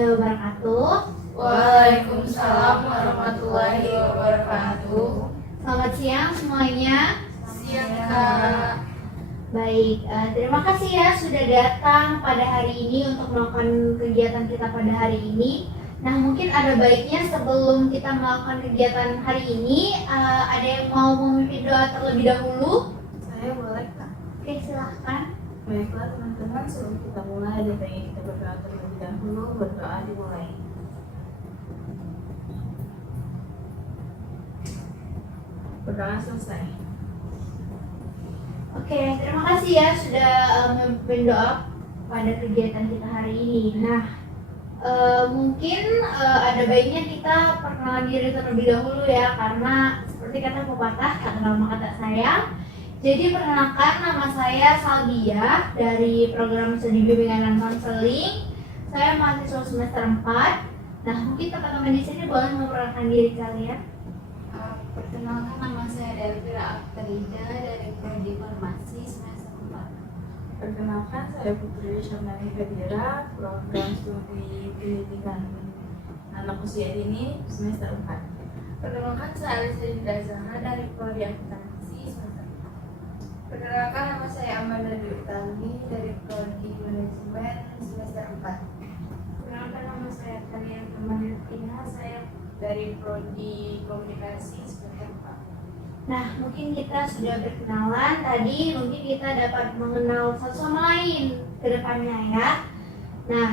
warahmatullahi wabarakatuh. Waalaikumsalam warahmatullahi wabarakatuh. Selamat siang semuanya. Siang Kak. Baik, terima kasih ya sudah datang pada hari ini untuk melakukan kegiatan kita pada hari ini. Nah, mungkin ada baiknya sebelum kita melakukan kegiatan hari ini, ada yang mau memimpin doa terlebih dahulu? Saya boleh Kak. Oke, silahkan. Baiklah teman-teman, sebelum kita mulai ada baiknya kita berdoa terlebih dahulu. Berdoa dimulai. Berdoa selesai. Oke, terima kasih ya sudah memimpin doa pada kegiatan kita hari ini. Nah, mungkin ada baiknya kita perkenalan diri terlebih dahulu ya, karena seperti kata pepatah, tak kenal maka tak sayang. Jadi perkenalkan, nama saya Salbia dari program studi bimbingan dan konseling. Saya mahasiswa semester 4. Nah, mungkin teman-teman di sini boleh memperkenalkan diri kalian. Perkenalkan, nama saya Delvira Akterida dari Prodi Farmasi semester 4. Perkenalkan, saya Putri Syamdani Fedira, program studi pendidikan anak usia dini semester 4. Perkenalkan, saya Alisa Dinda Zahra dari Prodi Akuntansi semester 4. Perkenalkan, nama saya Amanda Dwi Utami dari Prodi Manajemen semester 4. Perkenalkan, nama saya Tania Permanetina, saya dari Prodi Komunikasi semester 4. Nah, mungkin kita sudah berkenalan tadi, mungkin kita dapat mengenal satu sama lain ke depannya ya. Nah,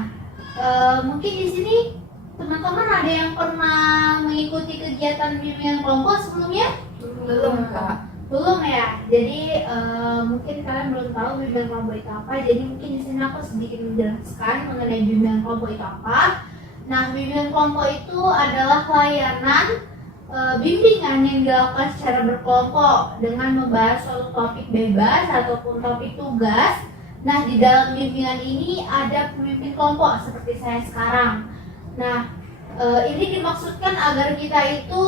mungkin di sini teman-teman ada yang pernah mengikuti kegiatan bimbingan kelompok sebelumnya? Belum Kak. Belum ya. Jadi mungkin kalian belum tahu bimbingan kelompok itu apa. Jadi mungkin di sini aku sedikit menjelaskan mengenai bimbingan kelompok itu apa. Nah, bimbingan kelompok itu adalah layanan bimbingan yang dilakukan secara berkelompok dengan membahas suatu topik bebas ataupun topik tugas. Nah, di dalam bimbingan ini ada pemimpin kelompok seperti saya sekarang. Nah, ini dimaksudkan agar kita itu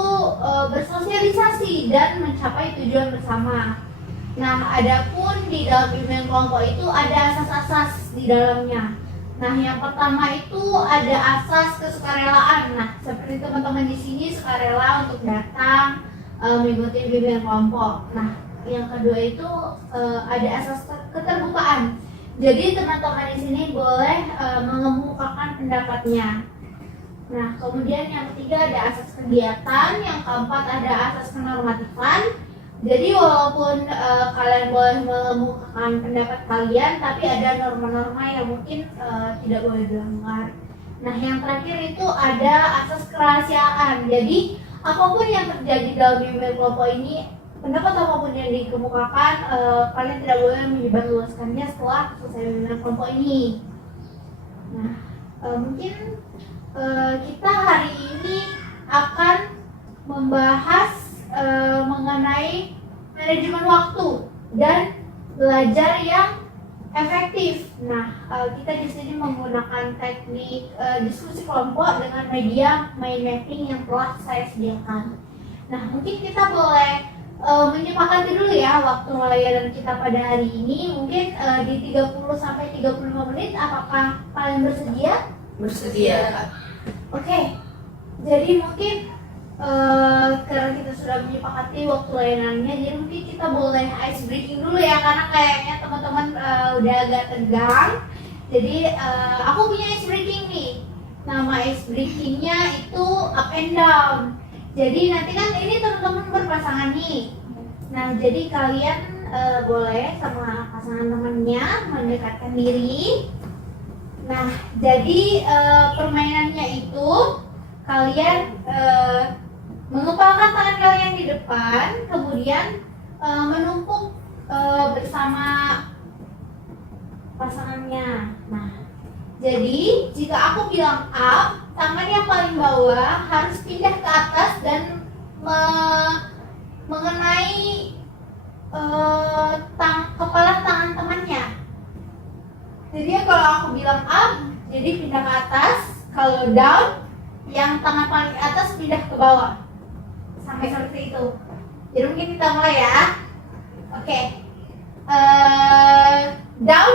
bersosialisasi dan mencapai tujuan bersama. Nah, adapun di dalam bimbingan kelompok itu ada asas-asas di dalamnya. Nah, yang pertama itu ada asas kesukarelaan. Nah, seperti teman-teman di sini sukarela untuk datang mengikuti bimbingan kelompok. Nah, yang kedua itu ada asas keterbukaan. Jadi teman-teman di sini boleh mengemukakan pendapatnya. Nah, kemudian yang ketiga ada asas kegiatan, yang keempat ada asas kenormatifan. Jadi walaupun kalian boleh mengemukakan pendapat kalian, tapi ada norma-norma yang mungkin tidak boleh dilanggar. Nah, yang terakhir itu ada asas kerahasiaan. Jadi apapun yang terjadi dalam bimbingan kelompok ini, pendapat apapun yang dikemukakan, kalian tidak boleh menyebarluaskannya setelah selesai bimbingan kelompok ini. Nah, mungkin kita hari ini akan membahas mengenai manajemen waktu dan belajar yang efektif. Nah, kita di sini menggunakan teknik diskusi kelompok dengan media mind mapping yang telah saya sediakan. Nah, mungkin kita boleh menyepakati dulu ya waktu layanan kita pada hari ini. Mungkin di 30-35 menit. Apakah kalian bersedia? Bersedia. Oke. Jadi mungkin karena kita sudah menyepakati waktu layanannya, jadi mungkin kita boleh ice breaking dulu ya, karena kayaknya teman-teman udah agak tegang. Jadi aku punya ice breaking nih. Nama ice breakingnya itu up and down. Jadi nanti kan ini teman-teman berpasangan nih. Nah, jadi kalian boleh sama pasangan temannya mendekatkan diri. Nah, jadi permainannya itu kalian mengepalkan tangan kalian di depan, kemudian menumpuk bersama pasangannya. Nah, jadi jika aku bilang up, tangan yang paling bawah harus pindah ke atas dan mengenai kepala tangan temannya. Jadi kalau aku bilang up, jadi pindah ke atas. Kalau down, yang tangan paling atas pindah ke bawah. Sampai seperti itu. Jadi mungkin kita mulai ya. Oke. Down.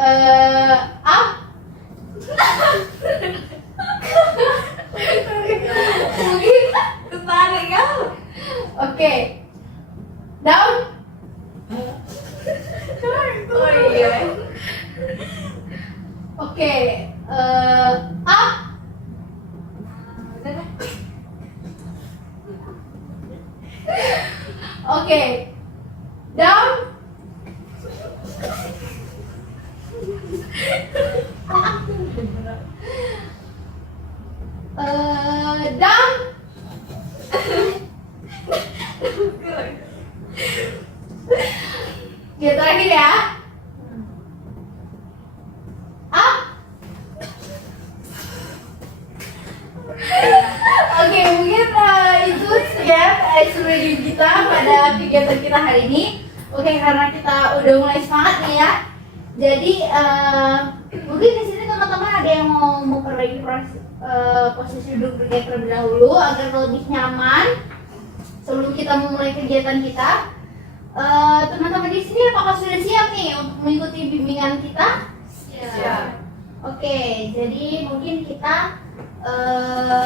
Up. Mungkin. Ketarik ya. Oke. Down. Oh iya. Oke. Up. Udah deh. Oke. Down. Down. Kita terakhir ya. Up. Oke, mungkin itu sekian review kita pada kegiatan kita hari ini. Oke, karena kita udah mulai semangat nih ya. Jadi mungkin di sini teman-teman ada yang mau memperbaiki posisi duduk kita terlebih dahulu agar lebih nyaman sebelum kita memulai kegiatan kita. Teman-teman di sini apakah sudah siap nih untuk mengikuti bimbingan kita? Siap. Oke, jadi mungkin kita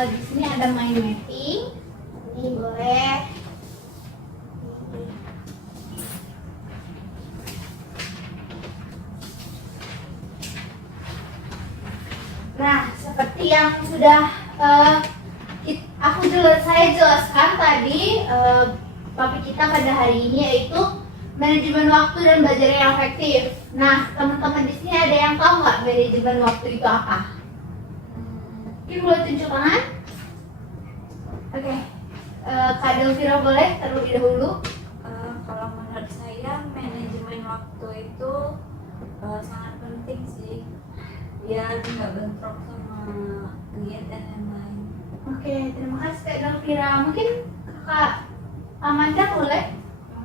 di sini ada mind mapping. Ini boleh. Nah, seperti yang sudah saya jelaskan tadi, topik kita pada hari ini yaitu manajemen waktu dan belajar yang efektif. Nah, teman-teman di sini ada yang tahu nggak manajemen waktu itu apa? Mungkin boleh tunjuk tangan? Oke, Kak Delvira boleh terlebih dahulu. Kalau menurut saya manajemen waktu itu sangat penting sih, biar nggak bentrok sama kegiatan yang lain. Oke, terima kasih Kak Delvira. Mungkin Kak Amanda boleh?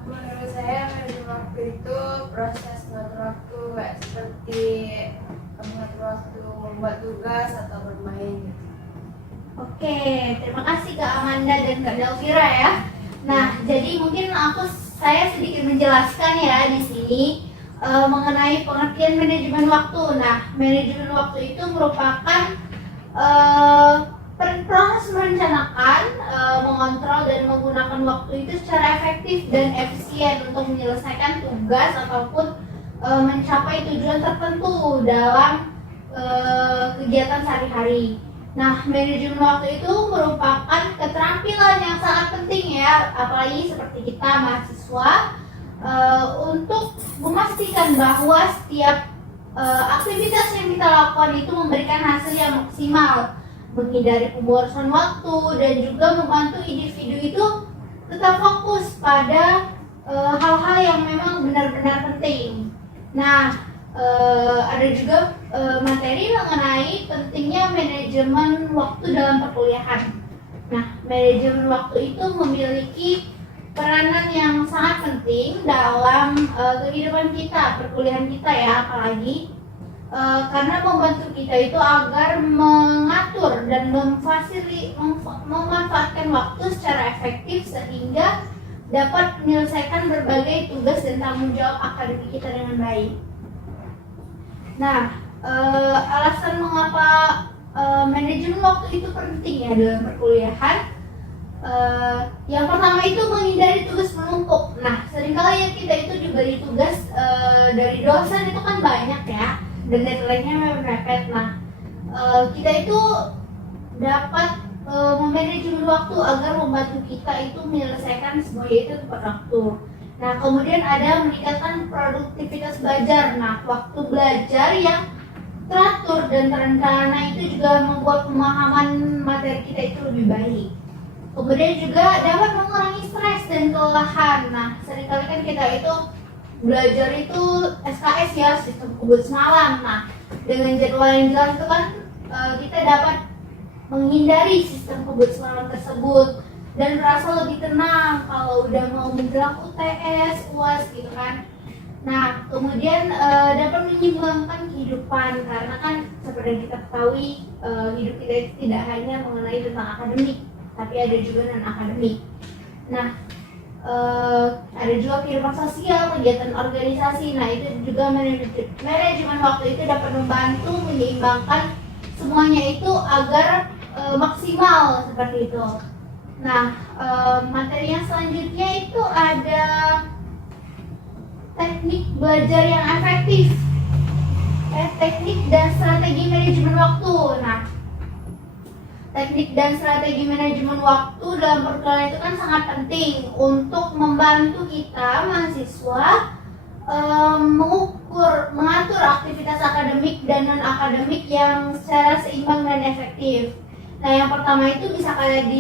Menurut saya manajemen waktu itu proses mengatur waktu, kayak seperti mengatur waktu membuat tugas atau bermain gitu. Oke, terima kasih Kak Amanda dan Kak Delvira ya. Nah, jadi mungkin saya sedikit menjelaskan ya di sini mengenai pengertian manajemen waktu. Nah, manajemen waktu itu merupakan proses merencanakan, mengontrol dan menggunakan waktu itu secara efektif dan efisien untuk menyelesaikan tugas ataupun mencapai tujuan tertentu dalam kegiatan sehari-hari. Nah, manajemen waktu itu merupakan keterampilan yang sangat penting ya, apalagi seperti kita mahasiswa, untuk memastikan bahwa setiap aktivitas yang kita lakukan itu memberikan hasil yang maksimal, menghindari pemborosan waktu, dan juga membantu individu itu tetap fokus pada hal-hal yang memang benar-benar penting. Nah, ada juga materi mengenai pentingnya manajemen waktu dalam perkuliahan. Nah, manajemen waktu itu memiliki peranan yang sangat penting dalam kehidupan kita, perkuliahan kita ya, apalagi karena membantu kita itu agar mengatur dan memanfaatkan waktu secara efektif sehingga dapat menyelesaikan berbagai tugas dan tanggung jawab akademik kita dengan baik. Nah, alasan mengapa manajemen waktu itu penting ya dalam perkuliahan, yang pertama itu menghindari tugas menumpuk. Nah, seringkali ya kita itu diberi tugas dari dosen itu kan banyak ya, dan deadline-nya mepet. Nah, kita itu dapat memanajemen waktu agar membantu kita itu menyelesaikan semuanya itu tepat waktu. Nah, kemudian ada meningkatkan produktivitas belajar. Nah, waktu belajar yang teratur dan terencana itu juga membuat pemahaman materi kita itu lebih baik. Kemudian juga dapat mengurangi stres dan kelelahan. Nah, seringkali kan kita itu belajar itu SKS ya, sistem kebut semalam. Nah, dengan jadwal yang jelas itu kan kita dapat menghindari sistem kebut semalam tersebut dan merasa lebih tenang kalau udah mau menjelang UTS, UAS gitu kan. Nah, kemudian dapat menyeimbangkan kehidupan, karena kan seperti yang kita ketahui hidup kita itu tidak hanya mengenai tentang akademik, tapi ada juga non akademik. Nah, ada juga kehidupan sosial, kegiatan organisasi. Nah, itu juga manajemen waktu itu dapat membantu menyeimbangkan semuanya itu agar maksimal seperti itu. Nah, materi yang selanjutnya itu ada teknik belajar yang efektif, teknik dan strategi manajemen waktu. Nah, teknik dan strategi manajemen waktu dalam perkuliahan itu kan sangat penting untuk membantu kita mahasiswa mengatur aktivitas akademik dan non akademik yang secara seimbang dan efektif. Nah, yang pertama itu bisa kalian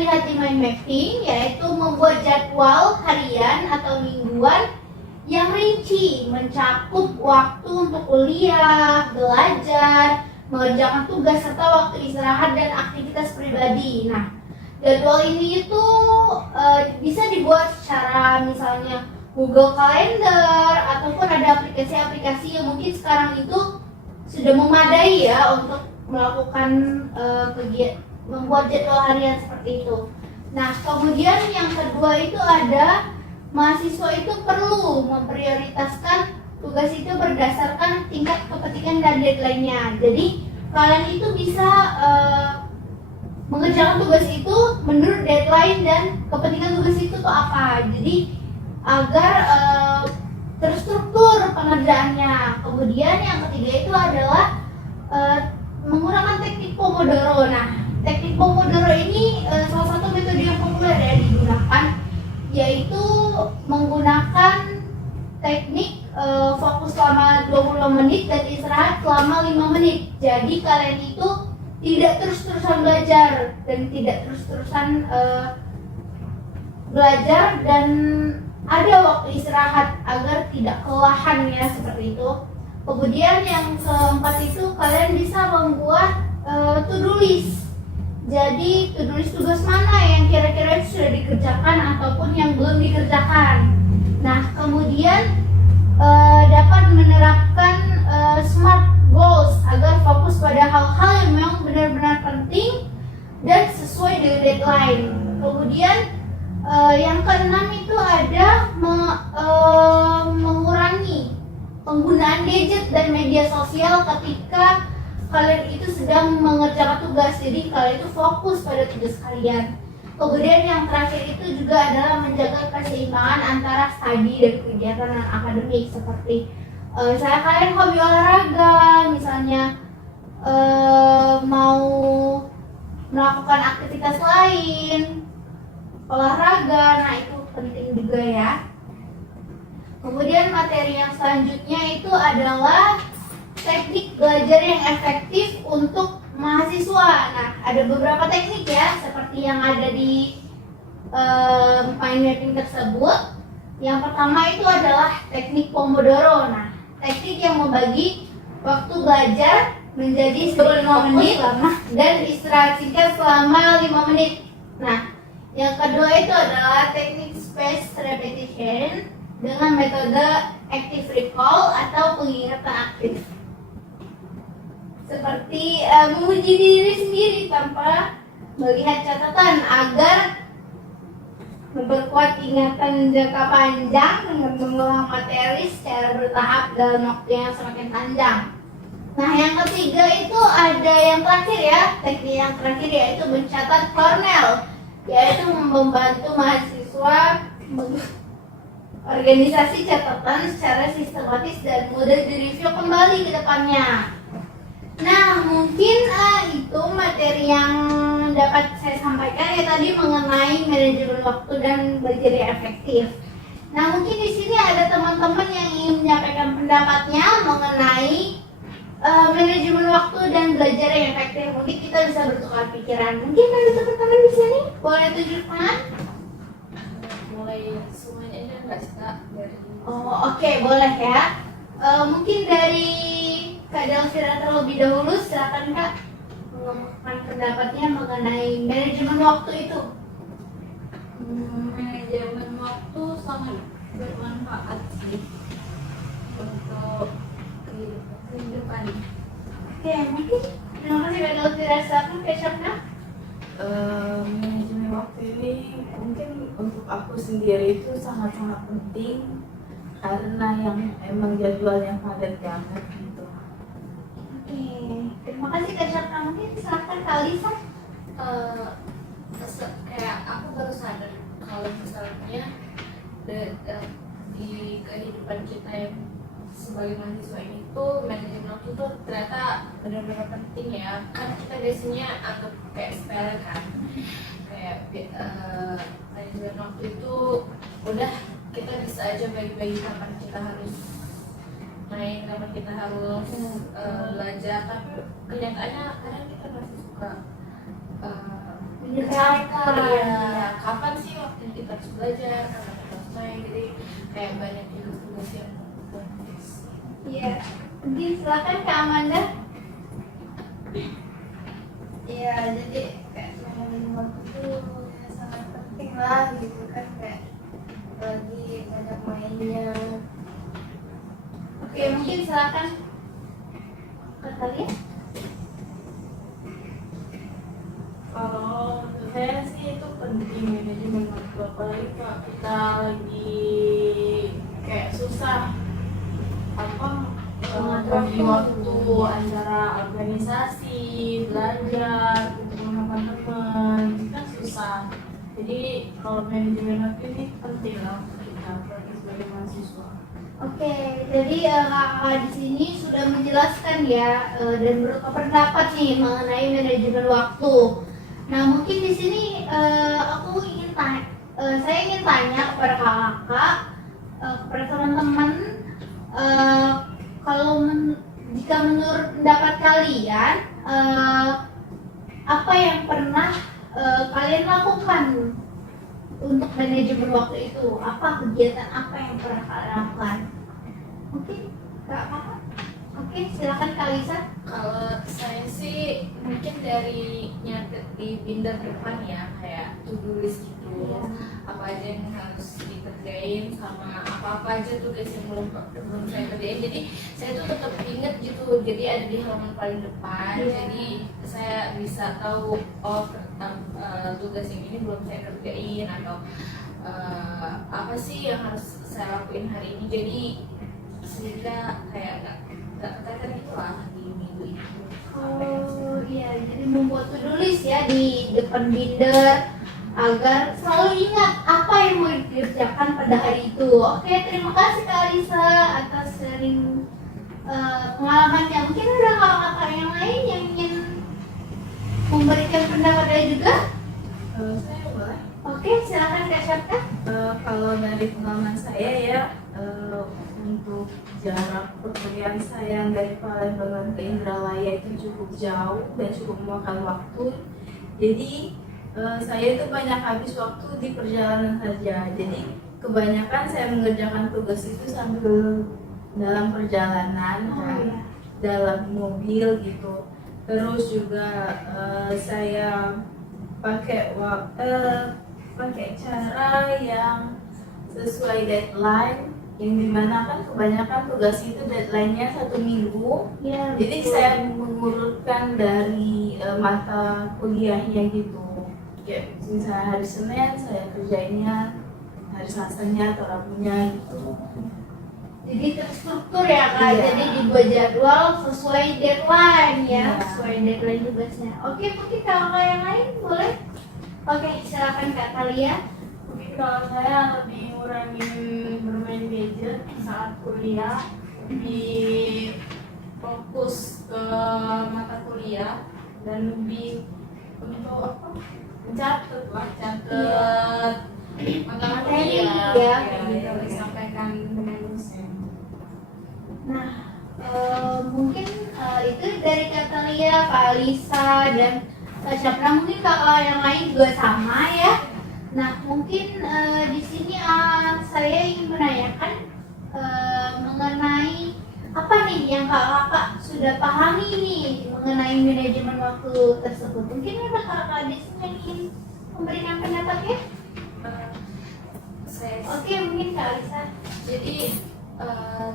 lihat di mind mapping, yaitu membuat jadwal harian atau mingguan yang rinci, mencakup waktu untuk kuliah, belajar, mengerjakan tugas serta waktu istirahat dan aktivitas pribadi. Nah, jadwal ini itu bisa dibuat secara misalnya Google Calendar ataupun ada aplikasi-aplikasi yang mungkin sekarang itu sudah memadai ya untuk melakukan membuat jadwal harian seperti itu. Nah, kemudian yang kedua itu ada mahasiswa itu perlu memprioritaskan tugas itu berdasarkan tingkat kepetikan dan deadline-nya. Jadi kalian itu bisa mengerjakan tugas itu menurut deadline dan kepetikan tugas itu tuh apa. Jadi agar terstruktur pengerjaannya. Kemudian yang ketiga itu adalah menggunakan teknik Pomodoro. Nah, teknik Pomodoro ini salah satu metode yang populer ya digunakan, yaitu menggunakan teknik fokus selama 25 menit dan istirahat selama 5 menit. Jadi kalian itu tidak terus-terusan belajar dan tidak terus-terusan belajar dan ada waktu istirahat agar tidak kelelahan ya, seperti itu. Kemudian yang keempat itu kalian bisa membuat to-do list. Jadi to-do list tugas mana yang kira-kira sudah dikerjakan ataupun yang belum dikerjakan. Nah, kemudian dapat menerapkan smart goals agar fokus pada hal-hal yang memang benar-benar penting dan sesuai dengan deadline. Kemudian yang keenam itu ada mengurangi penggunaan gadget dan media sosial ketika kalian itu sedang mengerjakan tugas. Jadi kalian itu fokus pada tugas kalian. Kemudian yang terakhir itu juga adalah menjaga keseimbangan antara studi dan kegiatan non akademik, seperti misalnya kalian hobi olahraga, misalnya mau melakukan aktivitas lain olahraga, nah itu penting juga ya. Kemudian materi yang selanjutnya itu adalah teknik belajar yang efektif untuk mahasiswa. Nah, ada beberapa teknik ya, seperti yang ada di mind mapping tersebut. Yang pertama itu adalah teknik Pomodoro. Nah, teknik yang membagi waktu belajar menjadi 15 menit dan istirahat singkat selama 5 menit. Nah, yang kedua itu adalah teknik spaced repetition dengan metode active recall atau pengingatan aktif, seperti menguji diri sendiri tanpa melihat catatan agar memperkuat ingatan jangka panjang dengan mengulang materi secara bertahap dalam waktu yang semakin panjang. Nah, yang ketiga itu ada yang terakhir ya, teknik yang terakhir yaitu mencatat Cornell, yaitu membantu mahasiswa organisasi catatan secara sistematis dan mudah direview kembali ke depannya. Nah, mungkin itu materi yang dapat saya sampaikan ya tadi mengenai manajemen waktu dan belajar yang efektif. Nah, mungkin di sini ada teman-teman yang ingin menyampaikan pendapatnya mengenai manajemen waktu dan belajar yang efektif. Mungkin kita bisa bertukar pikiran. Mungkin ada teman-teman di sini boleh tunjukkan. Mulai semuanya aja nggak sih Kak? Oh, oke, boleh ya. Mungkin dari Kak Delvira terlebih dahulu, silakan Kak mengungkapkan pendapatnya mengenai manajemen waktu itu. Manajemen waktu sangat bermanfaat sih untuk kehidupan. Oke, mungkin terima kasih Kak Delvira. Silakan Kak Syafna. Manajemen waktu ini mungkin untuk aku sendiri itu sangat-sangat penting karena yang emang jadwalnya padat banget gitu. Oke, terima kasih Kak Syafra. Mungkin silakan Kak Lisa. Kayak aku baru sadar kalau misalnya di kehidupan kita yang sebagai mahasiswa ini tuh manajemen waktu tuh ternyata benar-benar penting ya. Kan kita biasanya anggap kayak sepele kan, kayak manajemen waktu itu udah kita bisa aja bagi-bagi kapan kita harus main, kapan kita harus belajar, tapi kenyataannya kadang kita masih suka Menyesalkan. iya, kapan sih waktu kita harus belajar, kapan kita harus main, jadi kayak banyak tugas yang kompleks. Iya, mungkin silakan Kak Amanda. Iya, jadi kayak manajemen waktu itu ya sangat penting lah gitu kan, kayak lagi banyak mainnya. Oke, mungkin silakan Kak Talia. Kalau menurut saya sih itu penting manajemen waktu, apalagi kalau kita lagi kayak susah bagi waktu antara organisasi, belajar, ketemu sama teman, itu kan susah. Jadi kalau manajemen waktu ini penting lah untuk kita sebagai mahasiswa. Oke, jadi kakak di sini sudah menjelaskan ya dan berpendapat nih mengenai manajemen waktu. Nah, mungkin di sini aku ingin saya ingin tanya kepada kakak, kepada teman-teman, jika menurut pendapat kalian, apa yang pernah kalian lakukan untuk manajemen waktu itu? Apa kegiatan apa yang pernah kalian lakukan? Mungkin kakak. Oke, silakan Kak Lisa. Kalau saya sih mungkin dari nyatet di binder depan ya, kayak to-do list gitu, apa aja yang harus dikerjain sama apa-apa aja tugas yang belum saya kerjain. Jadi saya tuh tetap inget gitu, jadi ada di halaman paling depan. Jadi saya bisa tahu tugas yang ini belum saya kerjain atau apa sih yang harus saya lakuin hari ini. Jadi sehingga kayak nggak keteter gitu lah di minggu itu. Oh iya, jadi membuat to-do list ya di depan binder agar selalu ingat apa yang mau dikerjakan pada hari itu. Oke, terima kasih Kak Lisa atas sharing pengalamannya. Mungkin ada kakak yang lain yang ingin memberikan pendapatnya juga? Saya boleh. Oke, silakan Kak Syafra. Kalau dari pengalaman saya ya, untuk jarak perkuliahan saya dari Palembang ke Indralaya itu cukup jauh dan cukup memakan waktu. Jadi saya itu banyak habis waktu di perjalanan saja. Jadi kebanyakan saya mengerjakan tugas itu sambil dalam perjalanan, dalam mobil gitu. Terus juga saya pakai cara yang sesuai deadline, yang dimana kan kebanyakan tugas itu deadline-nya 1 minggu. Ya, Jadi saya mengurutkan dari mata kuliahnya gitu. Ya, misalnya hari Senin saya kerjainnya hari Selasanya atau Rabunya gitu. jadi terstruktur ya Kak, Iya. jadi dibuat jadwal sesuai deadline ya, Iya. sesuai deadline tugasnya. Oke, mungkin kakak yang lain boleh? Oke, silakan Kak Talia. Mungkin kalau saya lebih ngurangin bermain gadget saat kuliah, lebih fokus ke mata kuliah dan lebih untuk apa? Mencatat materi ya. yang disampaikan dengan dosen. Nah, mungkin itu dari Kak Talia, Kak Alisa, dan Kak Syafra. Mungkin kakak yang lain juga sama ya. Nah, mungkin di sini saya ingin menanyakan mengenai apa nih yang kakak sudah pahami nih mengenai manajemen waktu tersebut. Mungkin ada kakak di sini yang ingin memberikan pendapatnya. Saya Oke, mungkin Kak Alisa. jadi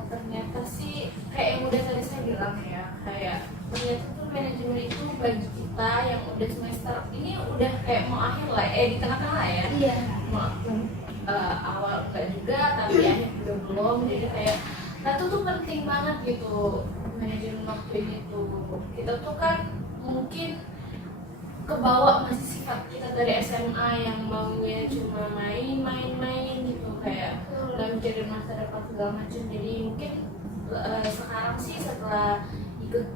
ternyata sih kayak yang udah tadi saya bilang ya, kayak ternyata tuh manajemen itu bagi kita yang udah semester ini udah kayak mau akhir lah, di tengah-tengah ya. Iya. Mau, awal enggak juga, tapi akhir juga belum. Jadi kayak, nah itu tuh penting banget gitu manajemen waktu ini tuh. Kita tuh kan mungkin kebawa masih sifat kita dari SMA yang maunya cuma main gitu, kayak nggak mikirin masa depan segala macam. Jadi mungkin sekarang sih setelah ikut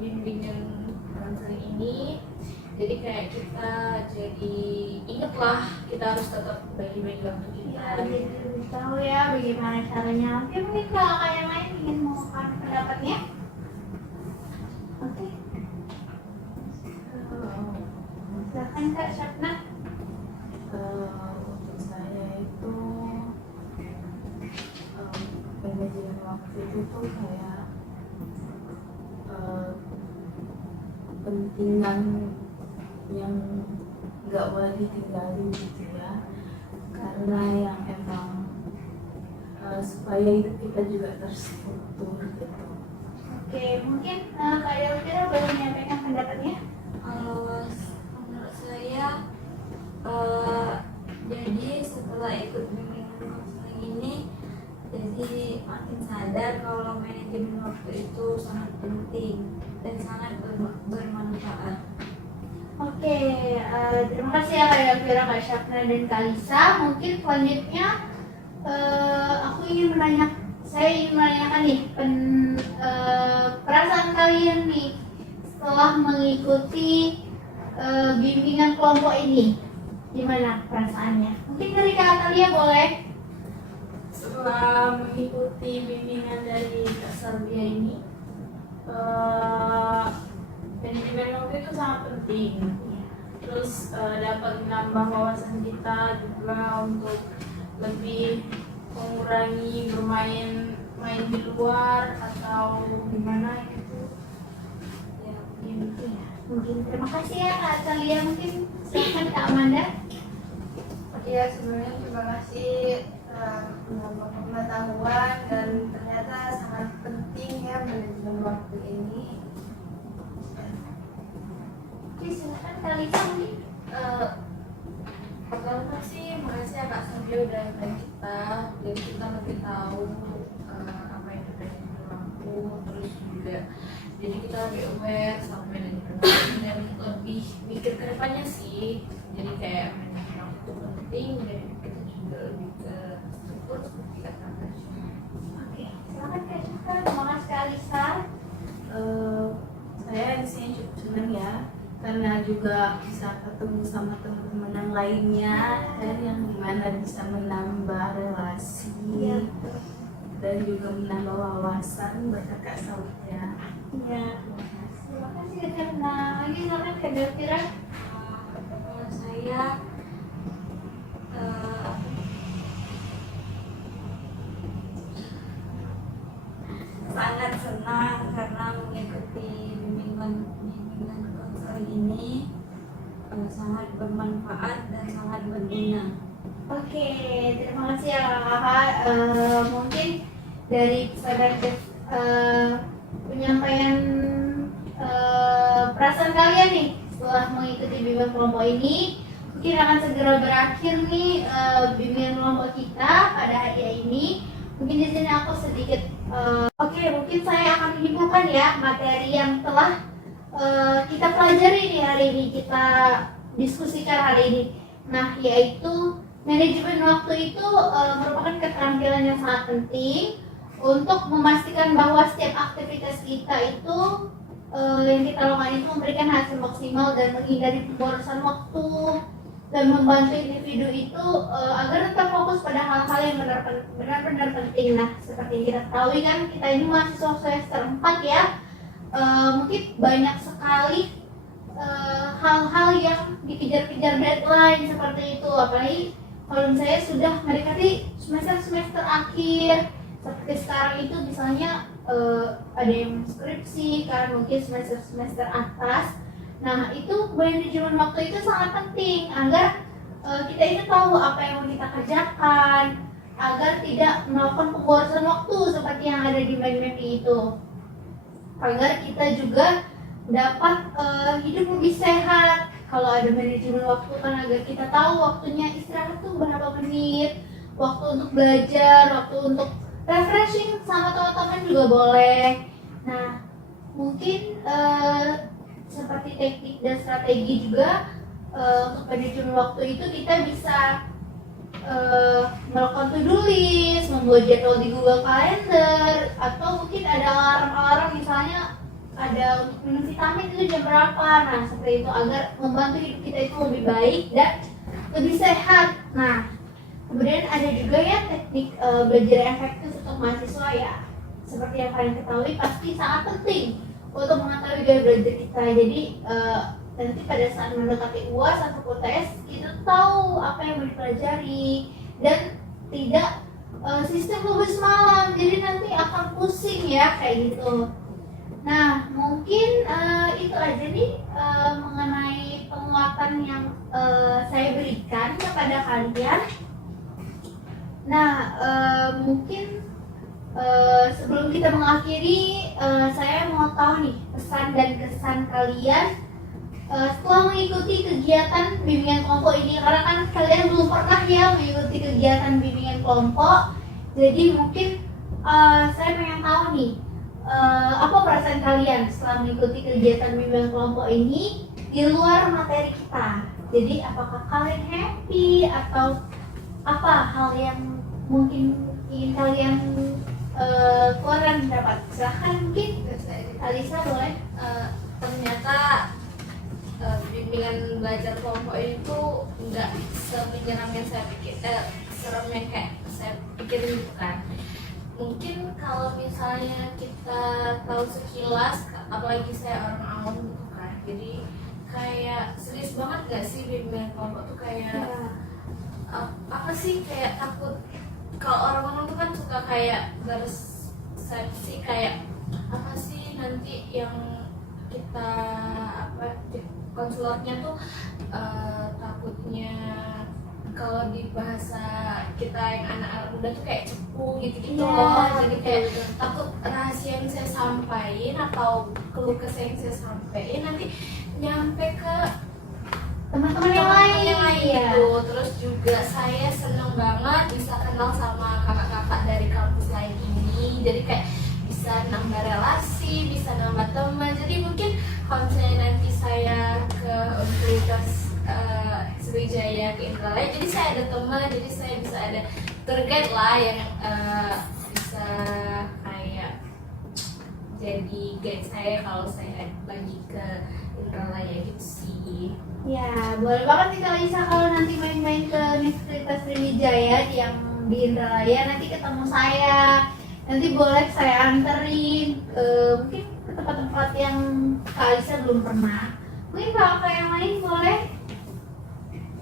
bimbingan konseling ini, jadi kayak kita jadi inget lah kita harus tetap bagi-bagi waktu kita. Jadi lebih tahu ya bagaimana caranya. Oke, mungkin kalau kakak yang lain ingin mengungkapkan pendapatnya. Oke, silakan Kak Syafna. Untuk saya itu manajemen waktu itu tuh kayak pentingan yang nggak boleh ditinggalin gitu ya, karena yang emang supaya hidup kita juga terstruktur gitu. Oke, mungkin Kak Delvira boleh menyampaikan pendapatnya. Kalau menurut saya, jadi setelah ikut bimbingan konseling ini, jadi makin sadar kalau manajemen waktu itu sangat penting dan sangat bermanfaat. Oke, terima kasih ya Kak Delvira, Kak Syafna, dan Kak Lisa. Mungkin selanjutnya saya ingin menanyakan nih perasaan kalian nih setelah mengikuti bimbingan kelompok ini. Gimana perasaannya? Mungkin dari Kak Atalia boleh. Setelah mengikuti bimbingan dari Kak Salvia ini, manajemen waktu itu sangat penting. Terus dapat menambah wawasan kita juga untuk lebih mengurangi main di luar atau gimana gitu. Ya, gitu ya. Mungkin terima kasih ya Kak Atalia. Mungkin silakan Kak Amanda. Ya, sebenarnya terima kasih menambah pengetahuan dan ternyata sangat penting ya manajemen waktu ini. Oke, silakan Kak Lisa mungkin. Pertama sih makasih ya Kak Sabio udah bantu kita, jadi kita lebih tahu apa yang kita ingin mampu, terus juga jadi kita lebih aware sama manajemen waktu dan lebih mikir ke depannya sih. Jadi kayak manajemen waktu itu penting dan kita juga lebih ke struktur seperti kata Kak Syafna. Oke, silakan Kak Syafna. Terima kasih Kak Lisa. Saya di sini cukup senang ya, karena juga bisa ketemu sama teman-teman yang lainnya dan yang dimana bisa menambah relasi dan juga menambah wawasan buat kakak Salvia. Iya. Terima kasih Kak Syafna. Lagi silakan Kak Delvira. Kalau saya sangat senang karena mengikuti bimbingan konseling ini sangat bermanfaat dan sangat berguna. Oke, terima kasih ya kakak. Mungkin dari penyampaian perasaan kalian nih setelah mengikuti bimbingan kelompok ini, mungkin akan segera berakhir nih bimbingan kelompok kita pada hari ini. Mungkin di sini aku sedikit mungkin saya akan menyimpulkan ya materi yang telah kita pelajari nih hari ini, kita diskusikan hari ini. Nah, yaitu manajemen waktu itu merupakan keterampilan yang sangat penting untuk memastikan bahwa setiap aktivitas kita itu yang kita lakukan itu memberikan hasil maksimal dan menghindari pemborosan waktu dan membantu individu itu agar tetap fokus pada hal-hal yang benar-benar penting. Nah, seperti yang kita ketahui kan kita ini mahasiswa semester 4 ya, mungkin banyak sekali hal-hal yang dikejar-kejar deadline seperti itu, apalagi kalau saya sudah mendekati semester akhir seperti sekarang itu misalnya ada yang skripsi kan, mungkin semester atas. Nah, itu manajemen waktu itu sangat penting agar kita ini tahu apa yang mau kita kerjakan agar tidak melakukan pemborosan waktu seperti yang ada di MindMap itu, agar kita juga dapat hidup lebih sehat kalau ada manajemen waktu kan agar kita tahu waktunya istirahat tuh berapa menit, waktu untuk belajar, waktu untuk refreshing sama teman-teman juga boleh. Nah, mungkin seperti teknik dan strategi juga untuk manajemen waktu itu kita bisa melakukan to-do list, membuat jadwal di Google Calendar, atau mungkin ada alarm-alarm misalnya ada untuk minum vitamin itu jam berapa. Nah, seperti itu agar membantu hidup kita itu lebih baik dan lebih sehat. Nah, kemudian ada juga ya teknik belajar efektif untuk mahasiswa ya. Seperti yang kalian ketahui pasti sangat penting untuk mengetahui gaya belajar kita. Jadi nanti pada saat mendekati UAS atau UTS kita tahu apa yang mau dipelajari dan tidak sistem lulus malam. Jadi nanti akan pusing ya kayak gitu. Nah, mungkin itu aja nih mengenai penguatan yang saya berikan kepada kalian. Nah, mungkin sebelum kita mengakhiri, saya mau tahu nih pesan dan kesan kalian setelah mengikuti kegiatan bimbingan kelompok ini, karena kan kalian belum pernah ya mengikuti kegiatan bimbingan kelompok. Jadi mungkin saya pengen tahu nih apa perasaan kalian setelah mengikuti kegiatan bimbingan kelompok ini di luar materi kita. Jadi apakah kalian happy atau apa hal yang mungkin ingin kalian keluarkan pendapat? Silahkan mungkin Alisa boleh. Ternyata bimbingan belajar kelompok itu nggak semenyeramkan saya pikir, serem yang kayak saya pikirin gitu kan. Mungkin kalau misalnya kita tahu sekilas, apalagi saya orang awam gitu kan, jadi kayak serius banget gak sih bimbingan kelompok tuh kayak apa sih, kayak takut. Kalau orang-orang tuh kan suka kayak bersepsi kayak apa sih nanti yang kita konselornya tuh takutnya kalau di bahasa kita yang anak-anak muda tuh kayak cepu gitu-gitu loh. Jadi kayak takut rahasia yang saya sampaikan atau keluh kesah yang saya sampaikan nanti nyampe ke Teman-teman yang lain ya. gitu. Terus juga saya seneng banget bisa kenal sama kakak-kakak dari kampus lain ini. Jadi kayak bisa nambah relasi, bisa nambah teman. Jadi mungkin kalau misalnya nanti saya ke Universitas Sriwijaya ke Indralaya, jadi saya ada teman, jadi saya bisa ada tour guide lah yang bisa kayak jadi guide saya kalau saya lagi ke Indralaya gitu sih. Ya, boleh banget nih Kak Lisa kalau nanti main-main ke Universitas Sriwijaya yang di Indralaya, nanti ketemu saya. Nanti boleh saya anterin mungkin ke tempat-tempat yang Kak Lisa belum pernah. Mungkin kakak yang lain boleh.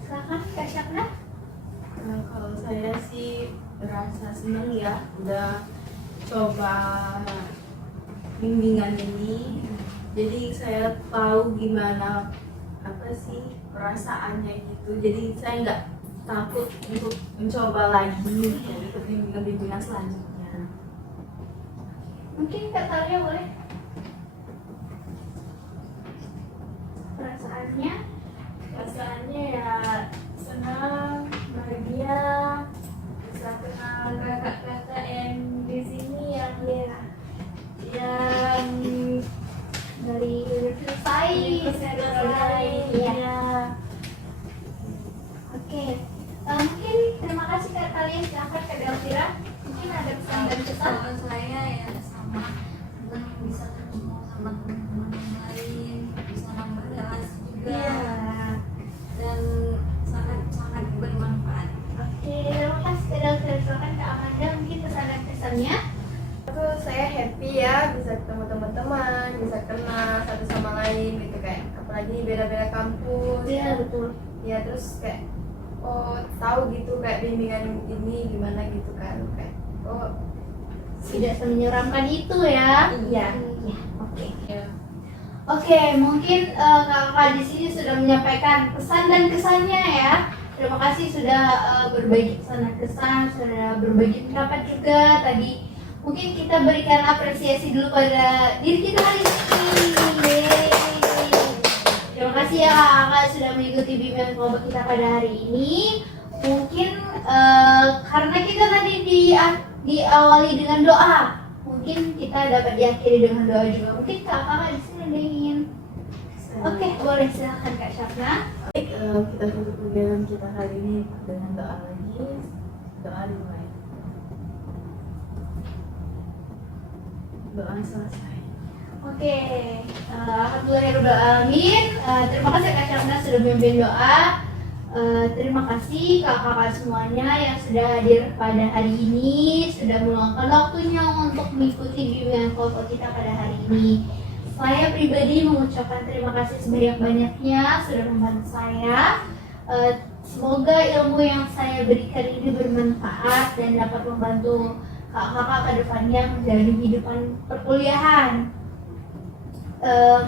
Silakan Kak Syakna. Kalau saya sih merasa seneng ya udah coba bimbingan ini, jadi saya tahu gimana apa sih perasaannya gitu, jadi saya nggak takut untuk mencoba lagi untuk bimbingan selanjutnya. Mungkin Kak Talia boleh. Perasaannya Perasaannya ya senang, bahagia, bisa kenal kakak-kakak yang di sini yang dari Universitas ya. Oke, mungkin terima kasih Kak Talia. Silakan Kak Delvira. Mungkin ada pesan dan kesan. Kalau saya ya sama senang bisa ketemu sama teman-teman yang lain, bisa nambah relasi juga, dan sangat bermanfaat. Oke, terima kasih Kak Delvira. Silakan Kak Amanda mungkin pesan dan kesannya. Itu saya happy ya bisa ketemu teman-teman, bisa kenal satu sama lain gitu, kayak apalagi beda-beda kampus. Betul. Ya terus kayak tahu gitu kayak bimbingan ini gimana gitu kan, kayak Tidak semenyeramkan itu ya. iya. Oke. Ya. Oke, mungkin kakak di sini sudah menyampaikan pesan dan kesannya ya. Terima kasih sudah berbagi pesan dan kesan, sudah berbagi pendapat juga tadi. Mungkin kita berikan apresiasi dulu pada diri kita hari ini. Yeay. Terima kasih ya kakak sudah bimbingan kelompok kita pada hari ini. Mungkin karena kita tadi diawali dengan doa, mungkin kita dapat diakhiri dengan doa juga. Mungkin kakak di sini ada yang ingin. Oke, boleh silakan Kak Syafna. Kita tutup kegiatan kita kali ini dengan doa lagi. Doa dimulai. Doa selesai. Oke, alhamdulillahirobbilalamin. Terima kasih Kak Syafna sudah memimpin doa. Terima kasih kakak-kakak semuanya yang sudah hadir pada hari ini, sudah meluangkan waktunya untuk mengikuti bimbingan kelompok kita pada hari ini. Saya pribadi mengucapkan terima kasih sebanyak-banyaknya sudah membantu saya. Semoga ilmu yang saya berikan ini bermanfaat dan dapat membantu kakak-kakak ke depannya menjalani kehidupan perkuliahan.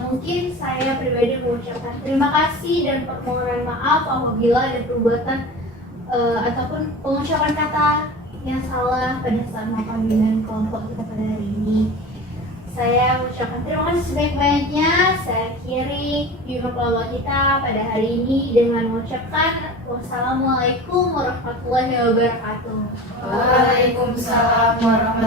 Mungkin saya pribadi mengucapkan terima kasih dan permohonan maaf apabila ada perbuatan ataupun pengucapan kata yang salah pada saat melakukan bimbingan kelompok kita pada hari ini. Saya mengucapkan terima kasih sebanyak-banyaknya. Saya akhiri bimbingan kelompok kita pada hari ini dengan mengucapkan wassalamualaikum warahmatullahi wabarakatuh. Waalaikumsalam warahmatullahi